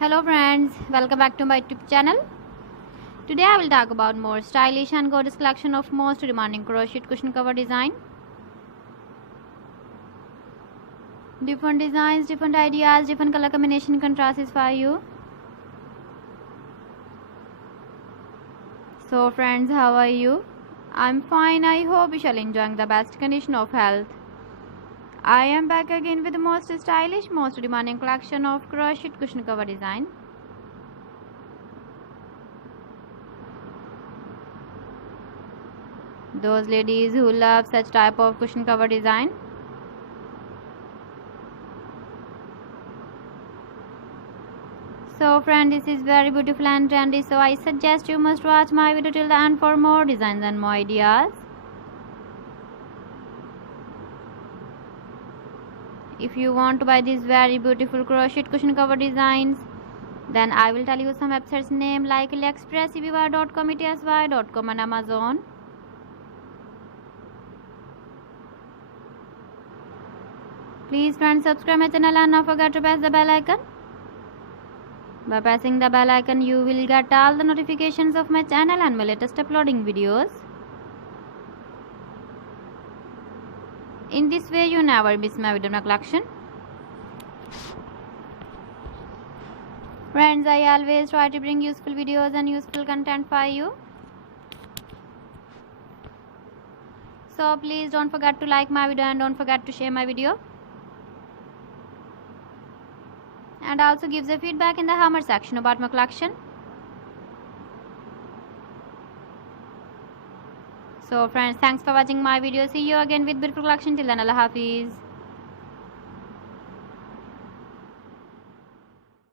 Hello friends, welcome back to my YouTube channel. Today I will talk about more stylish and gorgeous collection of most demanding crochet cushion cover design. Different designs, different ideas, different color combination contrasts for you. So friends, how are you? I'm fine. I hope you shall enjoying the best condition of health. I am back again with the most stylish, most demanding collection of crochet cushion cover design. Those ladies who love such type of cushion cover design. So friend, this is very beautiful and trendy, so I suggest you must watch my video till the end for more designs and more ideas. If you want to buy these very beautiful crochet cushion cover designs, then I will tell you some websites name like AliExpress, eBay.com, etsy.com and Amazon. Please friends, subscribe my channel and not forget to press the bell icon. By pressing the bell icon, you will get all the notifications of my channel and my latest uploading videos. In this way, you never miss my video collection. Friends, I always try to bring useful videos and useful content for you. So please don't forget to like my video and don't forget to share my video. And also give the feedback in the hammer section about my collection. So friends, thanks for watching my video. See you again with beautiful collection. Till then, Allah Hafiz.